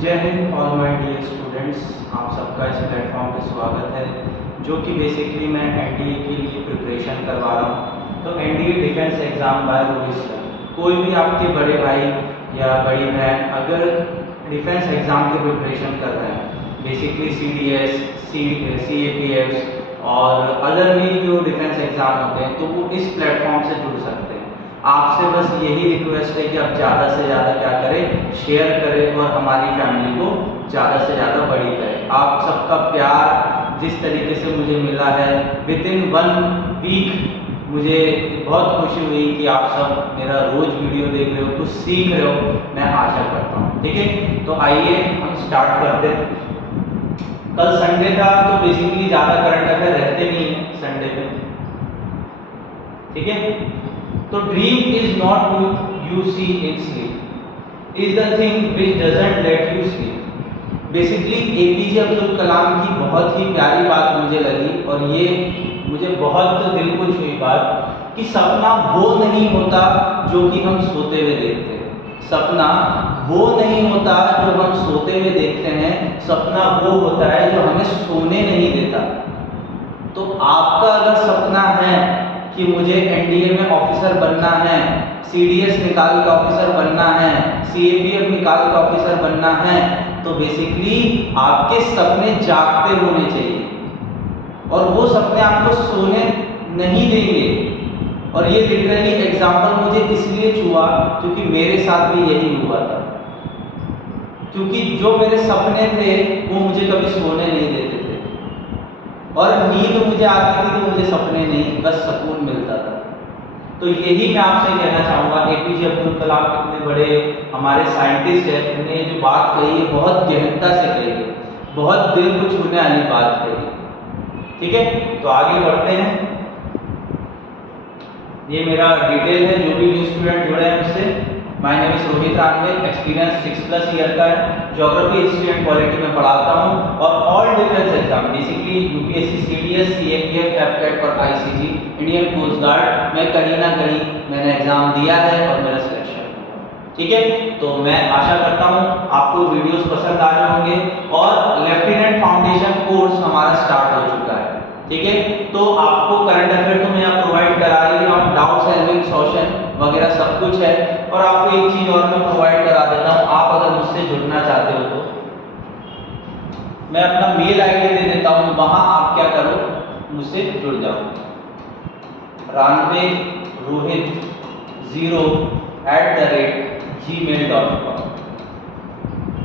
जय हिंद all my dear students. आप सबका इस प्लेटफॉर्म पे स्वागत है, जो कि बेसिकली मैं एनडीए के लिए प्रिपरेशन करवा रहा हूँ। तो NDA defence exam by Rohit sir, कोई भी आपके बड़े भाई या बड़ी बहन अगर डिफेंस एग्ज़ाम की प्रिपरेशन कर रहे हैं, बेसिकली CDS, CAPF और अदर भी जो डिफेंस एग्ज़ाम होते हैं, तो वो इस प्लेटफॉर्म से जुड़ सकते हैं। आपसे बस यही रिक्वेस्ट है कि आप ज़्यादा से ज़्यादा क्या करें, शेयर करें और हमारी फैमिली को ज़्यादा से ज़्यादा बड़ी करें। आप सबका प्यार जिस तरीके से मुझे मिला है, विदिन 1 वीक मुझे बहुत खुशी हुई कि आप सब मेरा रोज़ वीडियो देख रहे हो, कुछ सीख रहे हो, मैं आशा करता हूँ। ठीक है, तो आइए हम स्टार्ट करते हैं। कल संडे था तो बेसिकली ज़्यादा करंट अफेयर रहते नहीं है संडे पे। ठीक है, तो dream is not you see in sleep, is the thing which doesn't let you sleep. Basically APJ Abdul Kalam की बहुत ही प्यारी बात मुझे लगी और ये मुझे बहुत दिल को छुई बात कि सपना वो नहीं होता जो कि हम सोते हुए देखते हैं। सपना वो नहीं होता जो हम सोते हुए देखते हैं, सपना वो होता है जो हमें सोने नहीं देता। तो आपका अगर सपना है कि मुझे एनडीए में ऑफिसर बनना है, CDS निकाल के ऑफिसर बनना है, CAPF निकाल के ऑफिसर बनना है, तो बेसिकली आपके सपने जागते होने चाहिए और वो सपने आपको सोने नहीं देंगे। और ये लिटरली एग्जाम्पल मुझे इसलिए छुआ क्योंकि मेरे साथ भी यही हुआ था। क्योंकि जो मेरे सपने थे वो मुझे कभी सोने नहीं देते थे और नींद मुझे आती थी तो मुझे सपने नहीं, बस सुकून मिलता था। तो यही मैं आपसे कहना चाहूँगा, APJ अब्दुल कलाम इतने बड़े हमारे साइंटिस्ट हैं, उन्होंने जो बात कही है बहुत गहनता से कही है, बहुत दिल को छूने वाली बात कही। ठीक है, तो आगे बढ़ते हैं। ये मेरा डिटेल है, जो भी न्यू स्टूडेंट जुड़े हैं उससे। My name is Rohit रानवे, experience 6+ year का है। ज्योग्राफी, हिस्ट्री एंड पॉलिटी में पढ़ाता हूँ और all defence exam basically UPSC, CDS, CAPF, FCAT और ICG, इंडियन कोस्ट गार्ड में कहीं ना कहीं मैंने एग्जाम दिया है और मेरा सिलेक्शन हुआ। ठीक है, तो मैं आशा करता हूँ आपको वीडियोस पसंद आ रहे होंगे और लेफ्टिनेंट फाउंडेशन कोर्स हमारा स्टार्ट हो चुका है। ठीक है, तो आपको करंट अफेयर तो मैं यहाँ प्रोवाइड करा ही रहा हूँ, डाउट सॉल्विंग, सोल्यूशन वगैरह सब कुछ है। और आपको एक चीज और मैं प्रोवाइड करा देता हूँ, आप अगर मुझसे जुड़ना चाहते हो तो मैं अपना मेल ID दे देता हूँ, वहां आप क्या करो, मुझसे जुड़ जाओ। ranve0@gmail.com।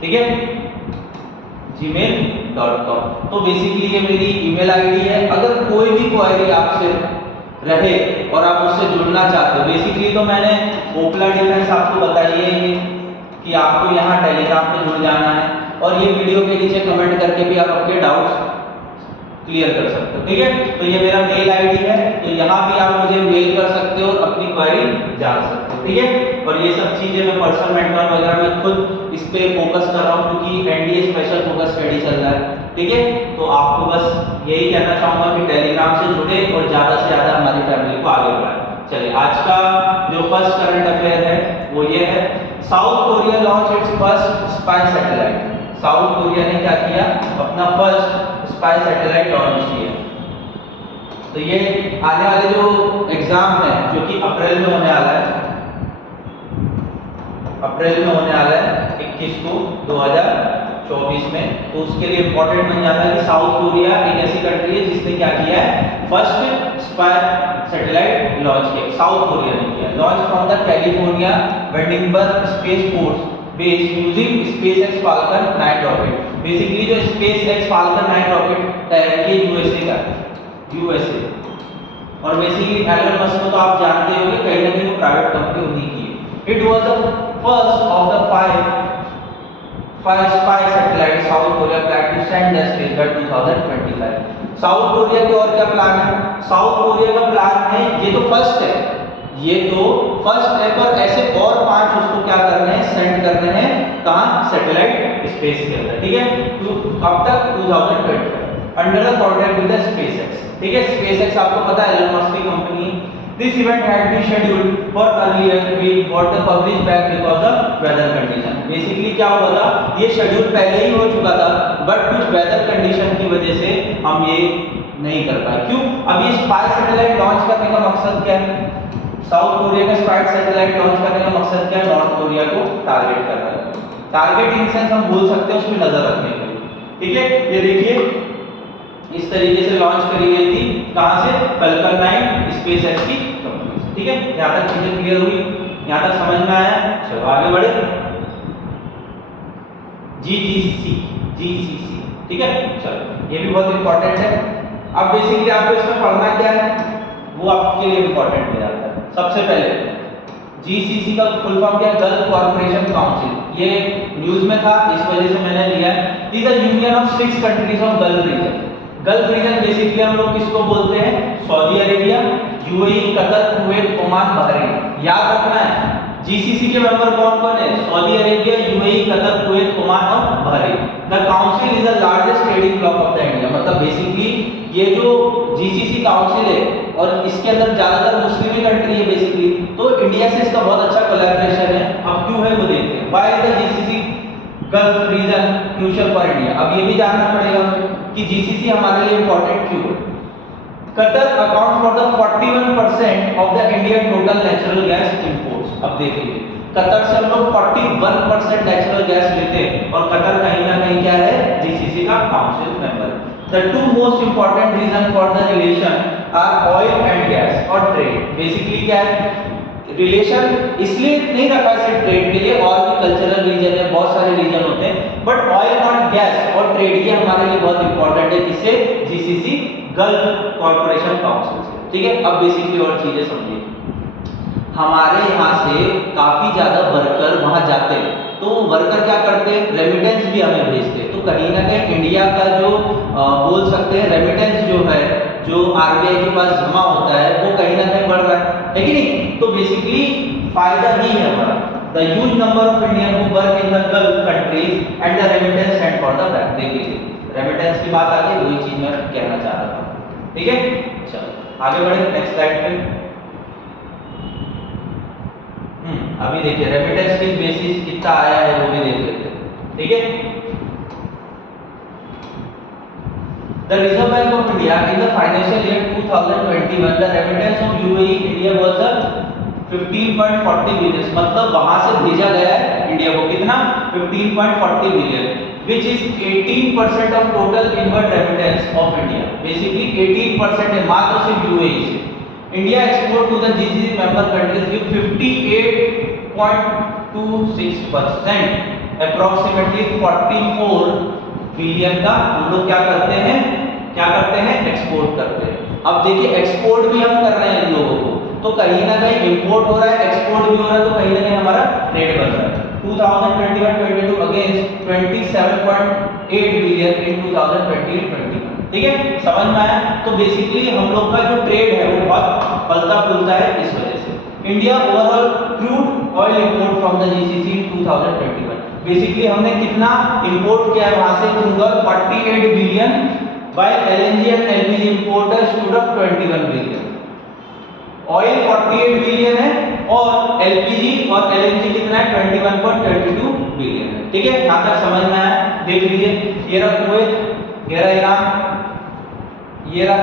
ठीक है, gmail.com। तो बेसिकली ये मेरी ईमेल ID है। अगर कोई भी क्वेरी आपसे रहे और आप उससे जुड़ना चाहते हो, बेसिकली तो मैंने ओपला डिफेंस आपको बताई है कि आपको यहाँ टेलीग्राम पे जुड़ जाना है और ये वीडियो के नीचे कमेंट करके भी आप अपने डाउट्स क्लियर कर सकते हो। ठीक है, तो ये मेरा मेल ID है, तो यहाँ भी आप मुझे मेल कर सकते हो और अपनी क्वेरी जान सकते हो। ठीक है, और ये सब चीजें मैं पर्सनल मेंटर वगैरह मैं खुद इस पे फोकस कर रहा हूँ क्योंकि एनडीए स्पेशल फोकस स्टडी चल रहा है। ठीक है, तो आपको बस यही कहना चाहूंगा कि टेलीग्राम से जुड़े और ज्यादा से ज्यादा हमारी फैमिली को आगे बढ़ाएं। चलिए, आज का जो फर्स्ट करंट अफेयर है वो ये है, south Korea launch its first spy satellite. South Korea ने क्या किया, अपना फर्स्ट स्पाई सैटेलाइट लॉन्च किया। तो ये आने वाले जो एग्जाम है जो कि अप्रैल में होने वाला है, अप्रैल में होने वाला है 21 को 2024 में, तो उसके लिए इंपॉर्टेंट बन जाता है कि साउथ कोरिया एक ऐसी कंट्री है जिसने क्या किया है, फर्स्ट स्पाई सैटेलाइट लॉन्च किया। साउथ कोरिया ने किया, launch from the California Vandenberg Space Force Base using SpaceX Falcon 9 rocket. Basically जो SpaceX Falcon 9 रॉकेट तैयार किया USA का, USA। और बेसिकली एलन मस्क को तो आप जानते होंगे, कहीं ना कहीं वो प्राइवेट कंपनी उन्हीं की है। It was the first of the five spy satellites South Korea planned to send their space by 2025। South Korea के और क्या प्लान है, साउथ कोरिया का प्लान है, ये तो फर्स्ट है, ये तो फर्स्ट है, पर ऐसे और 5 उसको क्या करने हैं, सेंड करने हैं, कहां, सैटेलाइट स्पेस के अंदर। ठीक है, तो कब तक, 2025 under the contract with the SpaceX। ठीक है, SpaceX आपको पता है एलन मस्क की company, This event had been scheduled for earlier we got the published back because of weather condition. Basically क्या हुआ था, ये शेड्यूल पहले ही हो चुका था बट कुछ वेदर कंडीशन की वजह से हम ये नहीं कर पाए। क्यों? अब ये स्पाई सैटेलाइट लॉन्च करने का मकसद क्या है? साउथ कोरिया का स्पाई सैटेलाइट लॉन्च करने का मकसद क्या है? नॉर्थ कोरिया को टारगेट करना है। टारगेट इन सेंस हम बोल सकते हैं उस पर नजर रखने के लिए। ठीक है, ये देखिए इस तरीके से लॉन्च करी गई थी, कहां से? फाल्कन 9 स्पेसएक्स की कंपनी से। ठीक है, यहां तक चीजें क्लियर हुई, यहां तक समझ में आया? चलो आगे बढ़े। जीसीसी, ठीक है, चलो ये भी बहुत इंपॉर्टेंट है। अब बेसिकली आपको इसमें पढ़ना क्या है वो आपके लिए इंपॉर्टेंट हो जाता है। सबसे पहले जीसीसी का फुल फॉर्म क्या है? Gulf Corporation Council. ये न्यूज में था इस वजह से मैंने लिया है। This is a union of 6 countries of Gulf region. Gulf region basically हम लोग किसको बोलते हैं? Saudi Arabia, UAE, Qatar, Kuwait, Oman, Bahrain. याद रखना है जीसीसी के मेंबर कौन कौन है? Saudi Arabia, UAE, Qatar, Kuwait, Oman और Bahrain. The council is the largest trading block of the India. मतलब बेसिकली ये जो जीसीसी काउंसिल है और इसके अंदर ज्यादातर मुस्लिम कंट्री है बेसिकली, तो इंडिया से इसका बहुत अच्छा कोलैबोरेशन है। अब क्यों है वो देखते हैं। Why is the GCC gulf region crucial for India? अब ये भी जानना पड़ेगा कि जीसीसी हमारे लिए इंपॉर्टेंट क्यों है। Qatar account for the 41% of the Indian total natural gas imports. अब देखिए कतर से हम लोग 41% नेचुरल गैस लेते हैं और कतर कहीं ना कहीं क्या है? जीसीसी का council member. The two most important region for the relation are oil and gas और ट्रेड। बेसिकली क्या है रिलेशन इसलिए नहीं रखा सिर्फ ट्रेड के लिए, और भी कल्चरल रीजन है, बहुत सारे रीजन होते हैं, बट ऑयल और गैस और ट्रेड ये हमारे लिए बहुत इंपॉर्टेंट है। किससे? जीसीसी गल्फ कॉर्पोरेशन काउंसिल से। ठीक है, अब बेसिकली और चीजें समझिए। हमारे यहाँ से काफी ज्यादा वर्कर वहां जाते हैं, तो वर्कर क्या करते हैं? रेमिटेंस भी हमें भेजते हैं। तो कहीं ना कहीं इंडिया का जो बोल सकते हैं रेमिटेंस जो है, जो आरबीआई के पास जमा होता है वो कहीं ना कहीं बढ़ रहा है कि नहीं? तो बेसिकली फायदा ही है हमारा। The huge number of Indian who work in the gulf countries and the remittance sent for the back. देखिए रेमिटेंस की बात आ गई, वही चीज मैं कहना चाह रहा था। ठीक है, चलो आगे बढ़े नेक्स्ट स्लाइड पे। अभी देखिए रेमिटेंस की बेसिस कितना आया है वो भी देख लेते हैं। ठीक है, The Reserve Bank of India in the financial year 2021 the remittance of UAE India was 15.40 billion। मतलब वहां से भेजा गया है इंडिया को कितना? 15.40 billion, which is 18% of total inward remittance of India। Basically 18% है मात्र सिर्फ UAE से। India export to the GCC member countries with 58.26%, approximately 44 billion का हम लोग क्या करते हैं एक्सपोर्ट करते हैं। अब देखिए एक्सपोर्ट भी हम कर रहे हैं इन लोगों को, तो कहीं ना कहीं इंपोर्ट हो रहा है, एक्सपोर्ट भी हो रहा है, तो कहीं ना कहीं हमारा ट्रेड बढ़ रहा है। 2021-22 अगेंस्ट 27.8 बिलियन इन 2020-21। ठीक है, समझ में आया? तो बेसिकली हम लोग का जो ट्रेड है वो बहुत फलता फूलता है इस वजह से। India overall crude oil import from the GCC in 2021। Basically हमने कितना इंपोर्ट किया है वहां से? Crude oil 48 billion, by LNG and LPG import stood of 21 billion. Oil 48 billion है और एलपीजी और एलएनजी कितना है? 21.22 बिलियन है। ठीक है, यहां तक समझ में आया? देख लीजिए ये रहा कुवैत, ये रहा ईरान, ये रहा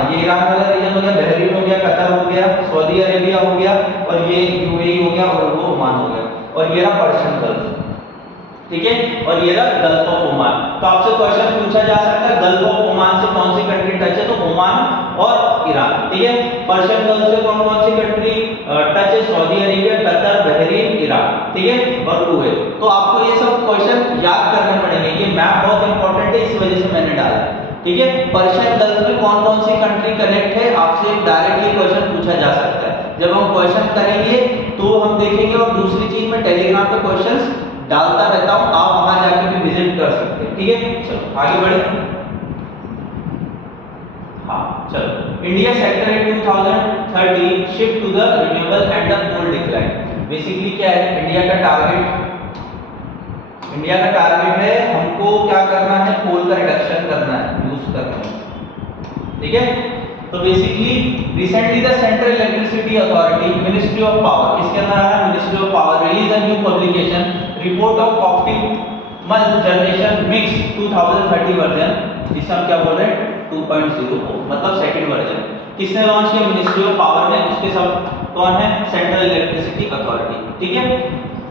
ये ईरान वाला रीजन हो गया, बहरीन हो गया, कतर हो गया, सऊदी अरेबिया हो गया और ये यूएई हो गया और वो ओमान हो गया, और ये रहा पर्शियन गल्फ। ठीक है, और ये रहा गल्फ ऑफ ओमान। तो आपसे क्वेश्चन पूछा जा सकता है गल्फ ऑफ ओमान से कौन सी कंट्री टच है? तो ओमान और ईरान। ठीक है, पर्शियन गल्फ से कौन कौन सी कंट्री टच है? Saudi Arabia, Qatar, Bahrain, Iran. ठीक है, और कुवैत। तो आपको ये सब क्वेश्चन याद करने पड़ेंगे। ये मैप बहुत इंपॉर्टेंट है, इस वजह से मैंने डाला। ठीक है, पर्शियन गल्फ में कौन कौन सी कंट्री कनेक्ट है आपसे डायरेक्टली क्वेश्चन पूछा जा सकता है। जब हम क्वेश्चन करेंगे तो हम देखेंगे, और दूसरी चीज मैं टेलीग्राम पे क्वेश्चंस डालता रहता हूं, आप वहां जाके भी विजिट कर सकते हैं। ठीक है, चलो आगे बढ़े। हाँ चलो, India sector in 2030 shift to the renewable and the coal decline. Basically क्या है इंडिया का टारगेट? इंडिया का टारगेट है हमको क्या करना है? कोल का रिडक्शन करना है, यूज करना है। ठीक है, तो basically recently the central electricity authority ministry of power, किसके अंदर आ रहा है, ministry of power, release a new publication report of optimal generation mix 2030 version, जिसे हम क्या बोल रहे हैं 2.0, मतलब सेकंड वर्जन। किसने लॉन्च किया, मिनिस्ट्री ऑफ पावर ने, उसके सब कौन है, सेंट्रल इलेक्ट्रिसिटी अथॉरिटी, ठीक है।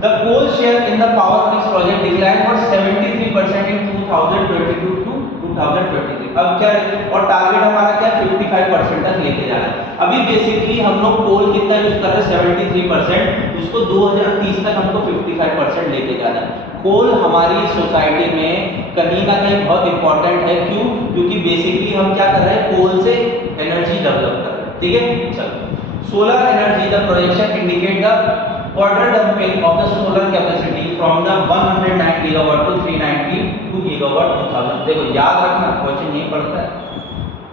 The coal share in the power mix project decline for 73% in 2022 to 2023। अब क्या है, और टारगेट हमारा क्या 55% तक लेके जाना है। अभी बेसिकली हम लोग कोल कितना यूज कर रहे हैं 73%, उसको 2030 तक हमको 55% लेके जाना है। कोल हमारी सोसाइटी में कहीं ना कहीं बहुत इंपॉर्टेंट है, क्यों, क्योंकि बेसिकली हम क्या कर रहे हैं, कोल से एनर्जी डेवलप कर रहे हैं, ठीक है। चलो, solar energy, the projection indicate the quadrupling of the solar capacity from the 109 gigawatt to 392 gigawatt 2000। देखो याद रखना, क्वेश्चन नहीं पड़ता है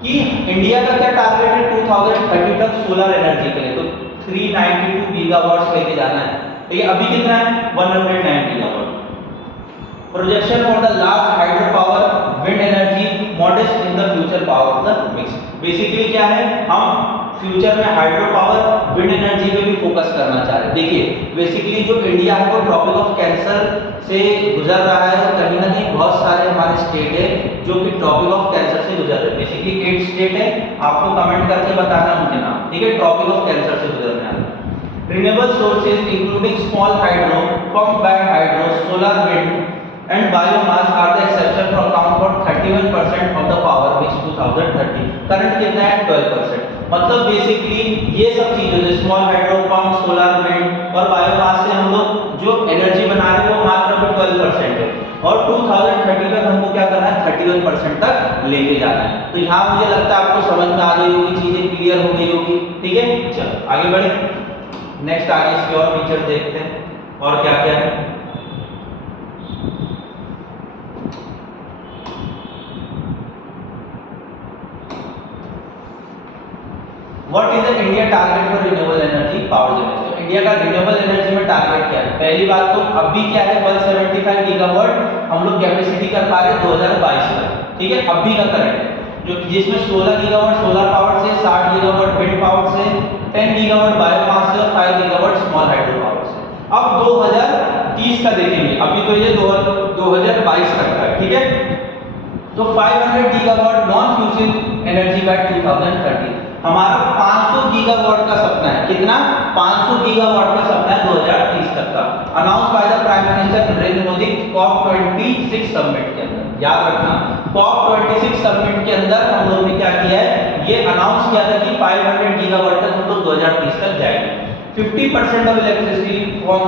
कि इंडिया का क्या टारगेट है 2030 तक सोलर एनर्जी के लिए, तो 392 गीगावाट लेके जाना है, ठीक है। अभी कितना है 109 gigawatt. Projection for the large hydro power wind energy modest in the future power of the mix. Basically क्या है, हम फ्यूचर में हाइड्रो पावर विंड एनर्जी पे भी फोकस करना चाह रहे हैं। देखिए बेसिकली जो इंडिया है वो ट्रॉपिक ऑफ कैंसर से गुजर रहा है, और कहीं ना कहीं बहुत सारे हमारे स्टेट है जो कि ट्रॉपिक ऑफ कैंसर से गुजर रहे हैं। बेसिकली 8 स्टेट है, आपको कमेंट करके बताना मुझे नाम, ठीक है, ट्रॉपिक ऑफ कैंसर से गुजरने वाले। Renewable sources including small hydro, pump bed hydro, solar wind and biomass are the exception for account for 31% of the power mix 2030। Current कितना है 12%। मतलब बेसिकली ये सब चीजें जो small hydro pump, solar wind और बायोमास से हम लोग जो एनर्जी बना रहे हैं वो मात्र 12% है, और 2030 तक हमको क्या करना है 31% तक लेके जाना है। तो यहाँ मुझे लगता है आपको समझ में आ गई होगी, चीजें क्लियर हो गई होगी, ठीक है। चलो आगे बढ़े, नेक्स्ट आगे इसके और फीचर देखते हैं और क्या क्या है। What is the India target for renewable energy power generation? तो इंडिया का रिन्यूएबल एनर्जी में टारगेट क्या है? पहली बात तो अभी क्या है 175 गीगावाट हम लोग कैपेसिटी कर पा रहे हैं 2022 तक, ठीक है। अभी का करंट जो जिसमें 16 गीगावाट सोलर पावर से, 60 गीगावाट विंड पावर से, 10 गीगावाट बायोमास से और 5 गीगावाट स्मॉल हाइड्रो पावर से। अब 2030 का देखेंगे, अभी तो ये 2022 तक का है, ठीक है। तो 500 गीगावाट नॉन फ्यूजिल एनर्जी बाय 2030। हमारा 500 गीगावाट का सपना है, कितना 500 गीगावाट का सपना है 2030 तक का। Announce by the prime minister Narendra Modi COP26 summit के अंदर। याद रखना COP26 समिट के अंदर हम लोग ने क्या किया है, ये अनाउंस किया था कि 500 गीगावाट तक हम लोग 2030 तक जाएंगे। 50% ऑफ इलेक्ट्रिसिटी फ्रॉम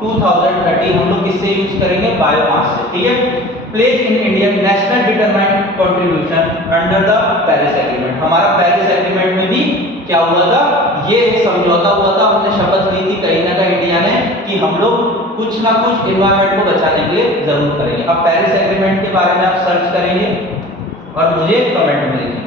2030 हम लोग किससे यूज करेंगे, बायोमास से, ठीक है। Pledge in India national determined contribution under the Paris agreement. हमारा पेरिस एग्रीमेंट में भी क्या हुआ था, ये समझौता हुआ था, हमने शपथ ली थी कहीं ना कहीं इंडिया ने कि हम लोग कुछ ना कुछ एनवायरनमेंट को बचाने के लिए जरूर करेंगे। अब पेरिस एग्रीमेंट के बारे में आप सर्च करेंगे और मुझे कमेंट में लिखेंगे,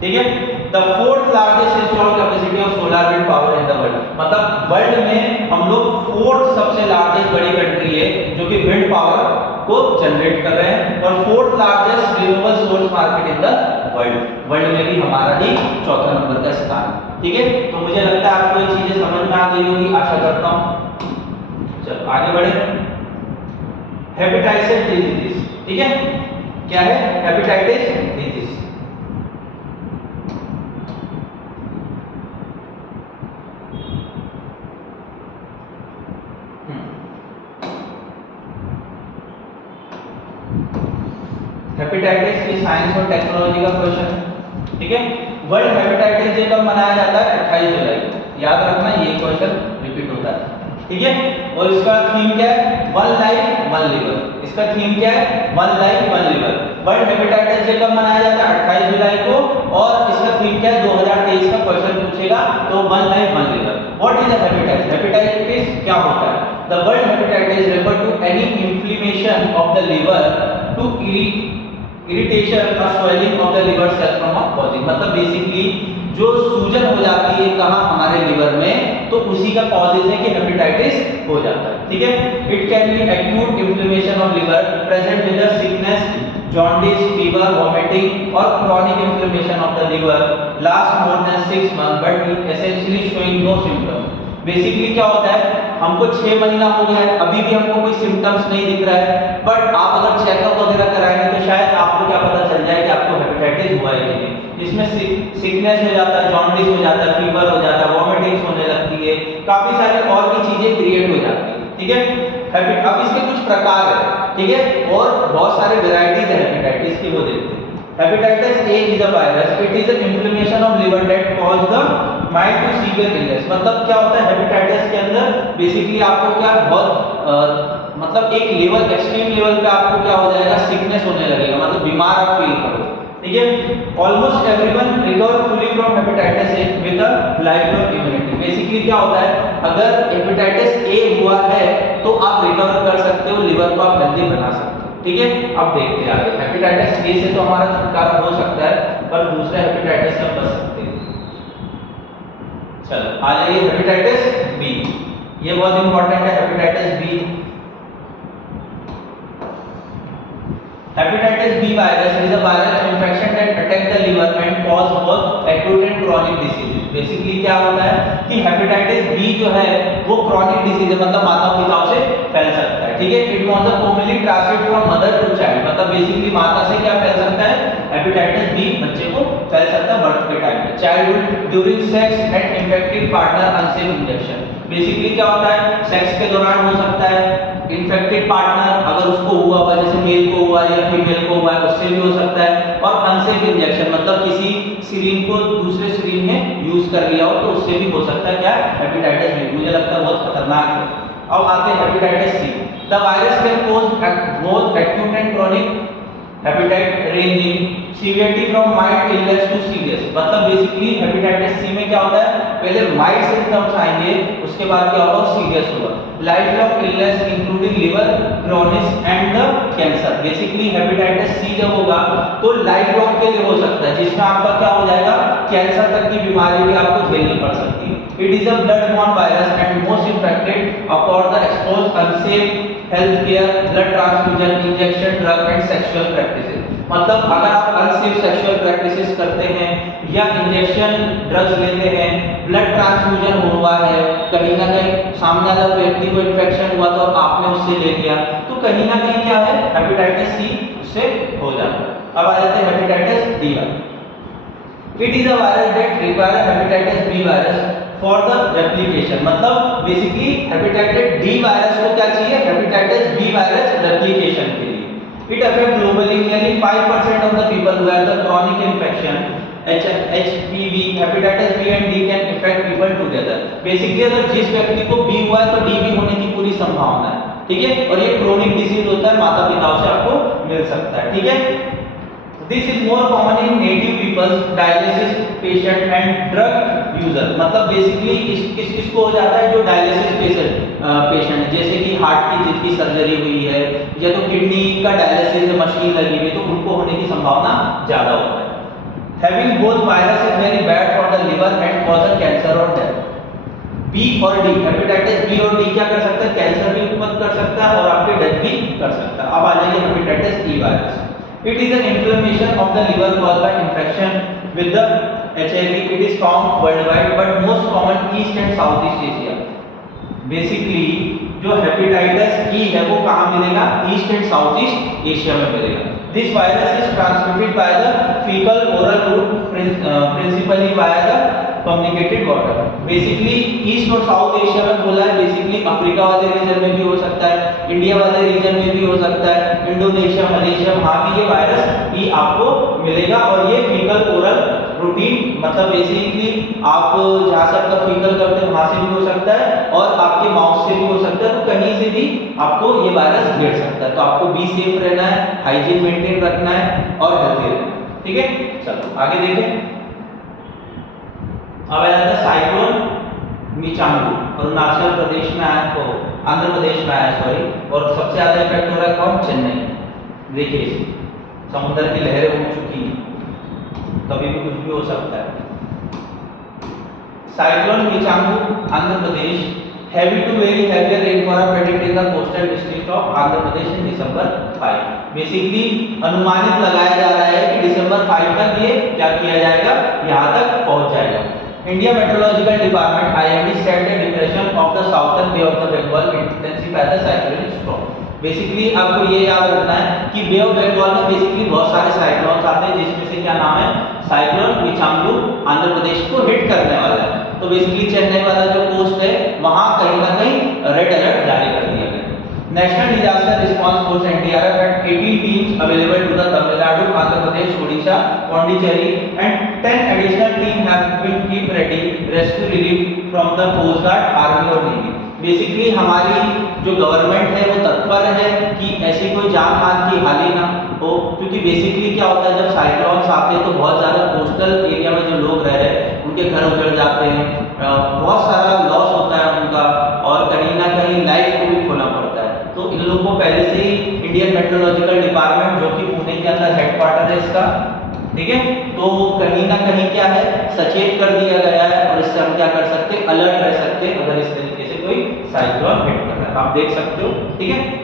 ठीक है। The fourth largest installed capacity of solar wind power in the world, मतलब वर्ल्ड में हम लोग फोर्थ सबसे लार्जेस्ट बड़ी कंट्री है जो कि विंड पावर को जनरेट कर रहे हैं, और fourth largest renewable source market in the world. World में भी हमारा ही चौथा नंबर का स्थान, ठीक है। तो मुझे लगता है आपको ये चीजें समझ में आ गई होगी, आशा करता हूं। चलो आगे बढ़े। हेपेटाइटिस डिजीज, ठीक है, क्या है हेपेटाइटिस डिजीज। हेपेटाइटिस की साइंस और टेक्नोलॉजी का क्वेश्चन है, ठीक है। वर्ल्ड हेपेटाइटिस डे कब मनाया जाता है 28 जुलाई। याद रखना ये क्वेश्चन रिपीट होता है, ठीक है। और इसका थीम क्या है, वन लाइफ वन लिवर। इसका थीम क्या है, one life one liver. World hepatitis day कब मनाया जाता है 28 जुलाई को, और इसका थीम क्या है 2023 का क्वेश्चन पूछेगा तो one life one liver. What is hepatitis, hepatitis क्या होता है। The world hepatitis refer to any inflammation of the liver to irritation और swelling of the liver cell from a causing. मतलब बेसिकली जो सूजन हो जाती है कहाँ हमारे लिवर में, तो उसी का कॉजेज है कि हेपेटाइटिस हो जाता है, ठीक है। It can be acute inflammation of liver present with the sickness, jaundice, fever, vomiting or chronic inflammation of the liver last more than 6 months but is essentially showing no symptoms. Basically क्या होता है, हमको 6 महीना हो गया है, अभी भी हमको कोई सिम्टम्स नहीं दिख रहा है, बट आप अगर चेकअप वगैरह कराएंगे तो शायद आपको क्या पता चल जाए कि आपको हेपेटाइटिस हुआ है कि नहीं। इसमें सिकनेस हो जाता है, जॉन्डिस हो जाता है, फीवर हो जाता है, वॉमिटिंग्स होने लगती है, काफी सारी और भी चीजें क्रिएट हो जाती है। ठीक है, अब इसके कुछ प्रकार है, ठीक है, और बहुत सारे वेराइटीज है हेपेटाइटिस की, वो देखते हैं। Hepatitis A is a virus, it is an inflammation of liver that cause the mild to severe illness. मतलब क्या होता है हेपेटाइटिस के अंदर, बेसिकली आपको क्या बहुत मतलब एक लेवल, एक्सट्रीम लेवल पे आपको क्या हो जाएगा, सिकनेस होने लगेगा, मतलब बीमार आप फील करो। ठीक है, almost everyone recover fully from hepatitis A with a lifelong immunity. Basically क्या होता है, अगर हेपेटाइटिस ए हुआ है तो आप रिकवर कर सकते हो, लिवर को आप हेल्दी बना सकते हो। ठीक है, अब देखते हैं आगे। हेपेटाइटिस ए से तो हमारा छुटकारा हो सकता है, पर दूसरे हेपेटाइटिस से बच सकते हैं। चलो आ जाइए हेपेटाइटिस बी, ये बहुत इंपॉर्टेंट है। Hepatitis B, hepatitis B virus is a viral infection that attack the liver and cause both acute and chronic disease. Basically क्या होता है कि हेपेटाइटिस बी जो है वो क्रॉनिक डिसीज है, मतलब माता पिताओं से फैल सकता है। ठीक है, it was a commonly transmitted from mother to child, मतलब बेसिकली माता से क्या फैल सकता है, हेपेटाइटिस बी बच्चे को फैल सकता है बर्थ के टाइम पे, childhood, during sex and infected partner unsafe injection. Basically क्या होता है, सेक्स के दौरान हो सकता है, इन्फेक्टेड पार्टनर अगर उसको हुआ हुआ, जैसे मेल को हुआ या फीमेल को हुआ है, उससे भी हो सकता है, और अनसेफ इंजेक्शन मतलब किसी सिरिंज को दूसरे सिरिंज में यूज कर लिया हो तो उससे भी हो सकता है क्या, हेपेटाइटिस बी। मुझे लगता है बहुत खतरनाक है। अब आते हैं hepatitis C. The virus can cause both acute and chronic hepatitis ranging severity from mild illness to serious. मतलब बेसिकली हेपेटाइटिस सी में क्या होता है, पहले माइल्ड सिम्टम्स आएंगे, उसके बाद क्या होगा, सीरियस होगा। Life long illness including liver chronic and the cancer. Basically hepatitis C जब होगा तो लाइफ लॉन्ग के लिए हो सकता है, जिसमें आपका क्या हो जाएगा, कैंसर तक की बीमारी भी आपको झेलनी पड़ सकती है। It is a blood born virus and most infected upon the exposed unsafe health care, blood transfusion, injection, drug and sexual practices. मतलब अगर आप अनसेफ सेक्सुअल प्रैक्टिसेस करते हैं या इंजेक्शन ड्रग्स लेते हैं, ब्लड ट्रांसफ्यूजन हुआ है, कहीं ना कहीं सामने वाले व्यक्ति को इन्फेक्शन हुआ तो आपने उससे ले लिया, तो कहीं ना कहीं क्या है, हेपेटाइटिस सी उससे हो जाता है। अब आ जाते हैं हेपेटाइटिस डी वाला। It is a virus that require hepatitis B virus for the replication. मतलब बेसिकली हेपेटाइटिस डी वायरस को क्या चाहिए, हेपेटाइटिस बी वायरस रेप्लिकेशन के लिए। It affect globally nearly 5% of the people who have the chronic infection HPV, hepatitis B and D can affect people together. Basically अगर जिस व्यक्ति को बी हुआ है तो डी भी होने की पूरी संभावना है। ठीक है, और ये क्रोनिक डिसीज होता है, माता पिताओं से आपको मिल सकता है। ठीक है, this is more common in native peoples, dialysis patient and drug user. मतलब बेसिकली किसको हो जाता है, जो डायलिसिस पेशेंट है, जैसे कि हार्ट की जिसकी सर्जरी हुई है या तो किडनी का डायलिसिस मशीन लगी हुई है, तो उनको होने की संभावना ज्यादा होता है। Having both virus is very bad for the liver and cause cancer or death. B और डी, हेपेटाइटिस बी और डी क्या कर सकता है, कैंसर भी उत्पन्न कर सकता है और आपके डेथ भी कर सकता है। अब आ जाइए hepatitis E virus. It is an inflammation of the liver caused by infection with the HIV. It is found world wide but most common east and south east Asia. Basically जो hepatitis E है वो कहाँ मिलेगा, east and south east Asia में मिलेगा। This virus is transmitted by the fecal oral route, principally via the communicated water. Basically east और south Asia में बोला है, बेसिकली अफ्रीका वाले रीजन में भी हो सकता है, इंडिया वाले रीजन में भी हो सकता है, इंडोनेशिया, मलेशिया, वहाँ भी ये वायरस ई आपको मिलेगा। और ये फीकल ओरल रूटीन, मतलब बेसिकली आप जहाँ से आपका फीकल करते हैं वहाँ से भी हो सकता है और आपके माउथ से भी हो सकता है, तो कहीं से भी आपको ये वायरस घेर सकता है। तो आपको बी सेफ रहना है, हाइजीन मेंटेन रखना है और हेल्थी रहना है। ठीक है, चलो आगे देखें। अब आया था साइक्लोन मिचांगू, अरुणाचल प्रदेश में आया, तो आंध्र प्रदेश में आया सॉरी, और सबसे ज्यादा इफेक्ट हो रहा है कौन, चेन्नई। देखिए समुद्र की लहरें उठ चुकी हैं, कभी भी कुछ भी हो सकता है। Cyclone Michaung Andhra Pradesh heavy to very heavy rainfall are predicted in the coastal district of Andhra Pradesh in December 5. Basically अनुमानित लगाया जा रहा है कि दिसंबर 5 तक ये क्या किया जाएगा, यहाँ तक पहुंच जाएगा। India meteorological department IMD said the depression of the southern bay of the Bengal intensified the cyclonic storm. Basically आपको ये याद रखना है कि बे ऑफ बंगाल में बेसिकली बहुत सारे साइक्लोन्स आते हैं, जिसमें से क्या नाम है, साइक्लोन मिचांगू आंध्र प्रदेश को हिट करने वाला है। तो बेसिकली चेन्नई वाला जो कोस्ट है वहां कहीं ना कहीं रेड अलर्ट जारी कर दिया गया। National disaster response force NDRF had 18 teams available to the Tamil Nadu, Andhra Pradesh, Odisha, Pondicherry and 10 additional teams have been keep ready rescue relief from the Coast Guard, Army और Navy। Basically हमारी जो government है वो तत्पर है कि ऐसी कोई जान माल की हानि ना हो, क्योंकि बेसिकली क्या होता है जब साइक्लोन्स आते हैं तो बहुत ज़्यादा कोस्टल एरिया में जो लोग रह रहे हैं उनके घर उजड़ जाते हैं, बहुत सारा लॉस होता है उनका और कहीं ना कहीं लाइफ को भी खोना पड़ता है। तो इन लोगों को पहले से ही इंडियन मेट्रोलॉजिकल डिपार्टमेंट जो कि पुणे के अंदर हेडक्वार्टर है इसका, ठीक है, तो कहीं ना कहीं क्या है सचेत कर दिया गया है और इससे हम क्या कर सकते हैं, अलर्ट रह सकते हैं अगर इस तरीके से कोई साइक्लोन हिट कर रहा है। आप देख सकते हो, ठीक है।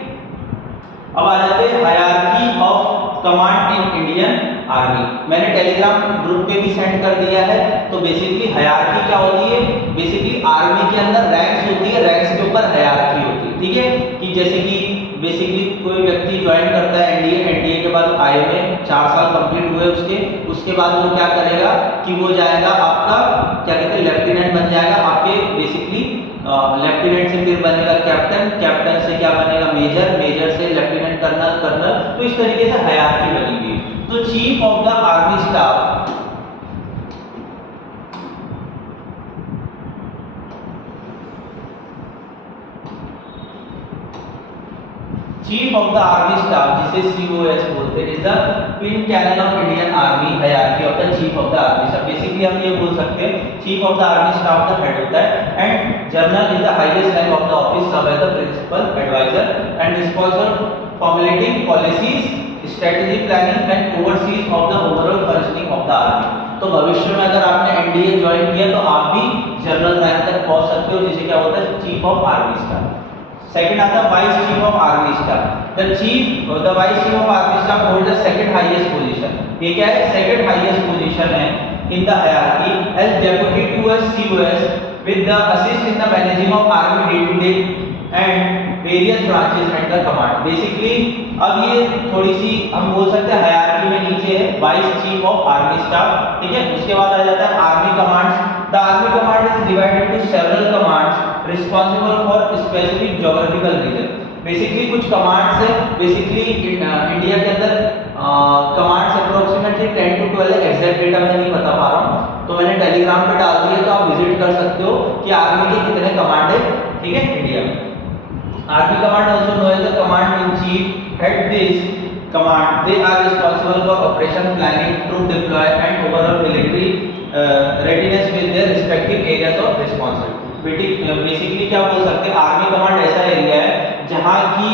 अब आ जाते हैं hierarchy of command in Indian army. मैंने टेलीग्राम ग्रुप पे भी सेंड कर दिया है। तो बेसिकली हायरार्की क्या होती है, बेसिकली आर्मी के अंदर रैंक्स होती है, रैंक्स के ऊपर हायरार्की होती है, ठीक है। कि जैसे कि बेसिकली कोई व्यक्ति ज्वाइन करता है एनडीए के बाद आईए में 4 साल कंप्लीट हुए उसके बाद वो क्या करेगा कि वो जाएगा आपका क्या कहते हैं लेफ्टिनेंट बन जाएगा आपके, बेसिकली लेफ्टिनेंट से फिर बनेगा कैप्टन, कैप्टन से क्या बनेगा मेजर, मेजर से लेफ्टिनेंट कर्नल, कर्नल, तो इस तरीके से हायरार्की बनी हुई है। तो chief of the army staff chief of the army staff जिसे COS बोलते हैं is the twin canon of Indian army hierarchy of the chief of the army staff. Basically हम ये बोल सकते हैं chief of the army staff का head होता है and general is the highest rank of the office serve as the principal adviser and responsible formulating policies, strategic planning and overseas of the overall functioning of the army. तो भविष्य में अगर आपने NDA join किया तो आप भी general rank तक पहुंच सकते हो, जिसे क्या होता है chief of army staff. Second आता है vice chief of army staff. The vice chief of army staff hold the second highest position. ये क्या है, सेकंड हाईएस्ट पोजीशन है in the hierarchy as deputy to COS with the assist in the managing of army day to day and various branches and the command. Basically अब ये थोड़ी सी हम बोल सकते हैं हायरार्की में नीचे है vice chief of army staff, ठीक है। उसके बाद आ जाता है army commands. The army command is divided to several commands responsible for specific geographical region. Basically कुछ कमांड्स है, बेसिकली इंडिया के अंदर commands approximately 10 to 12 exact data मैं नहीं बता पा रहा हूँ, तो मैंने टेलीग्राम पे डाल दिया, तो आप विजिट कर सकते हो कि आर्मी के कितने कमांड है, ठीक है, इंडिया में। Army command also known as the command in chief head this command. They are responsible for operation planning, troop deploy and overall military readiness with their respective areas of responsibility. Basically क्या बोल सकते हैं, army command ऐसा area है जहां की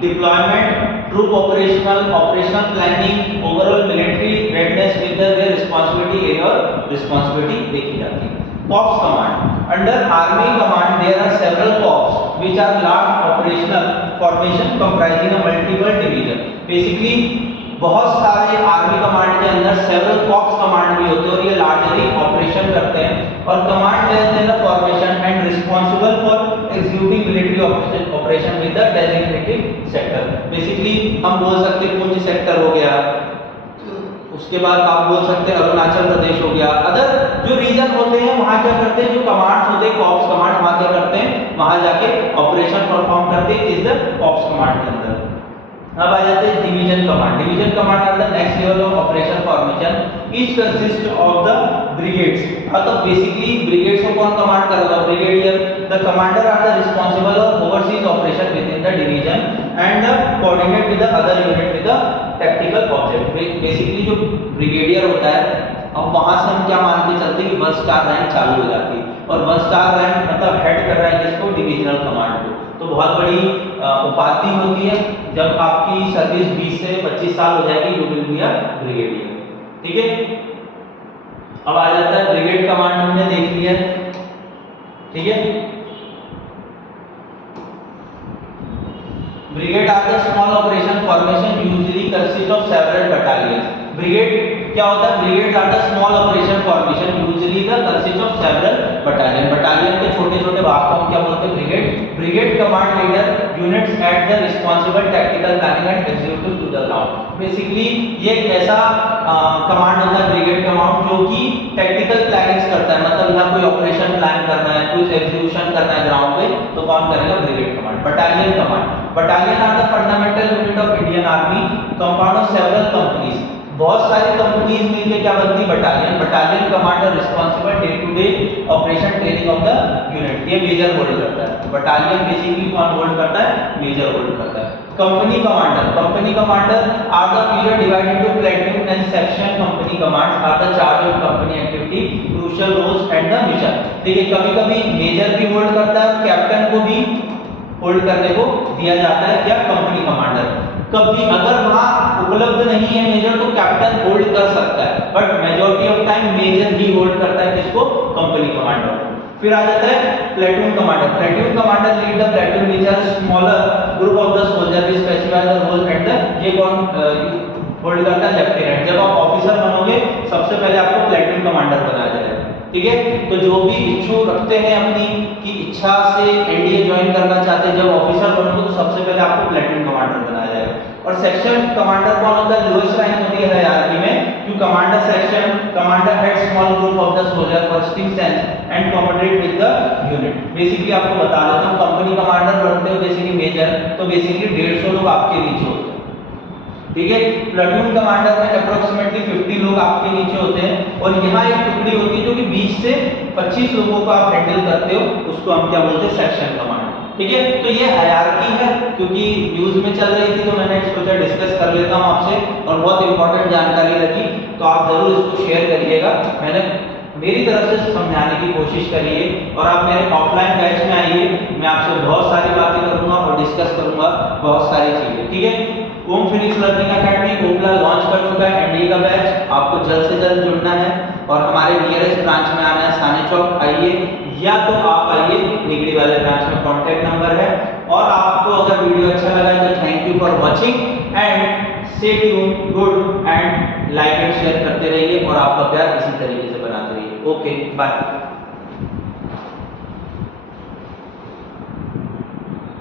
deployment, troop operational planning, overall military readiness with their responsibility area और responsibility देखी जाती है। Corps command. Under army command there are several corps which are large operational formation comprising a multiple division. Basically बहुत सारे army command के अंदर several corps command भी होते हैं और ये लार्जली ऑपरेशन करते हैं और command less than the formation and responsible for executing military operation with the designated sector. Basically हम बोल सकते हैं पुंछ सेक्टर हो गया, उसके बाद आप बोल सकते हैं अरुणाचल प्रदेश हो गया, अदर जो रीजन होते हैं वहां क्या करते हैं, जो कमांड्स होते हैं कॉर्प्स कमांड वहां क्या करते हैं, वहां जाके ऑपरेशन परफॉर्म करते हैं इस द कॉर्प्स कमांड के अंदर। अब आ जाते हैं division command. Division command are the next level of operation formation, each consist of the brigades. तो बेसिकली ब्रिगेड्स को कौन कमांड करेगा, brigadier. The commander are the responsible of overseas operation within the division and coordinate with the other unit with the tactical object. Basically जो brigadier होता है, अब वहां से हम क्या मान के चलते हैं कि 1 स्टार रैंक चालू हो जाती है और 1 स्टार रैंक मतलब हेड कर रहा है किसको, डिविजनल कमांड को। तो बहुत बड़ी उपाधि होती है, जब आपकी सर्विस 20 से 25 साल हो जाएगी you will be a brigadier, ठीक है। अब आ जाता है ब्रिगेड कमांड, हमने देख लिया, ठीक है। Brigade are the small operation formation usually consist of several battalions. Brigade क्या होता है? Brigades are the small operation formation usually the consist of several battalion. Battalion के छोटे-छोटे भाग को हम क्या बोलते हैं? Brigade. Brigade command leader units at the responsible tactical planning and executive to the ground. Basically ये एक ऐसा कमांड होता है ब्रिगेड कमांड जो कि टैक्टिकल प्लानिंग्स करता है, मतलब यहाँ कोई ऑपरेशन प्लान करना है, कुछ एग्जीक्यूशन करना है ग्राउंड पे, तो कौन करेगा? Brigade command. Battalion command. Battalion are the fundamental unit of Indian army compound of several companies. बहुत सारी कंपनीज मिलके क्या बनती? Battalion. Battalion commander responsible day to day operation training of the unit, ये मेजर होल्ड करता है। Battalion basically कौन hold करता है? मेजर होल्ड करता है। Company commander. Company commander are the period divided into platoon and section. Company commands are the charge of company activity, crucial roles and the mission. देखिए कभी-कभी major भी hold करता है, कैप्टन को भी होल्ड करने को दिया जाता है क्या? Company commander. कभी अगर वहां उपलब्ध नहीं है मेजर तो कैप्टन होल्ड कर सकता है, but majority of time major ही होल्ड करता है किसको? Company commander. फिर आ जाता है platoon commander. Platoon commander lead the platoon which are smaller group of the soldier which specify the role at the, ये कौन होल्ड करता है? लेफ्टिनेंट। जब आप ऑफिसर बनोगे सबसे पहले आपको प्लेटून कमांडर बनाया जाएगा, ठीक है। तो जो भी इच्छुक रखते हैं अपनी की इच्छा से एनडीए ज्वाइन करना चाहते हैं, जब ऑफिसर बनोगे तो सबसे पहले आपको प्लेटून कमांडर बनाया जाएगा। और सेक्शन कमांडर कौन होता है? लोएस्ट रैंक होती है हायरार्की में, क्यों? Commander section commander head small group of the soldier fostering sense and coordinate with the unit. Basically आपको बता देता हूं, कंपनी कमांडर बनते हो जैसे कि मेजर, तो बेसिकली 150 लोग आपके नीचे होते हैं, ठीक है। प्लाटून कमांडर में अप्रोक्सीमेटली 50 लोग आपके नीचे होते हैं, और यहाँ एक टुकड़ी होती है जो कि 20 से 25 लोगों को आप हैंडल करते हो, उसको हम क्या बोलते हैं? सेक्शन कमांड, ठीक है। तो ये हायरार्की है, क्योंकि न्यूज में चल रही थी तो मैंने सोचा डिस्कस कर लेता हूं आपसे, और बहुत इंपॉर्टेंट जानकारी लगी, तो आप जरूर इसको शेयर करिएगा। मैंने मेरी तरफ से समझाने की कोशिश करी है, और आप मेरे ऑफलाइन बैच में आइए, मैं आपसे बहुत सारी बातें करूंगा और डिस्कस करूंगा बहुत सारी चीजें, ठीक है। Om Phoenix Learning Academy Okhla launch कर चुका है एनडीए का बैच, आपको जल्द से जल्द जुड़ना है और हमारे नियरेस्ट ब्रांच में आना है, साने चौक आइए, या तो आप आइए निगड़ी वाले ब्रांच में, कॉन्टैक्ट नंबर है। और आपको अगर वीडियो अच्छा लगा तो thank you for watching and stay tuned, good and like and share करते रहिए, और आपका प्यार इसी तरीके से बनाते रहिए। Okay bye.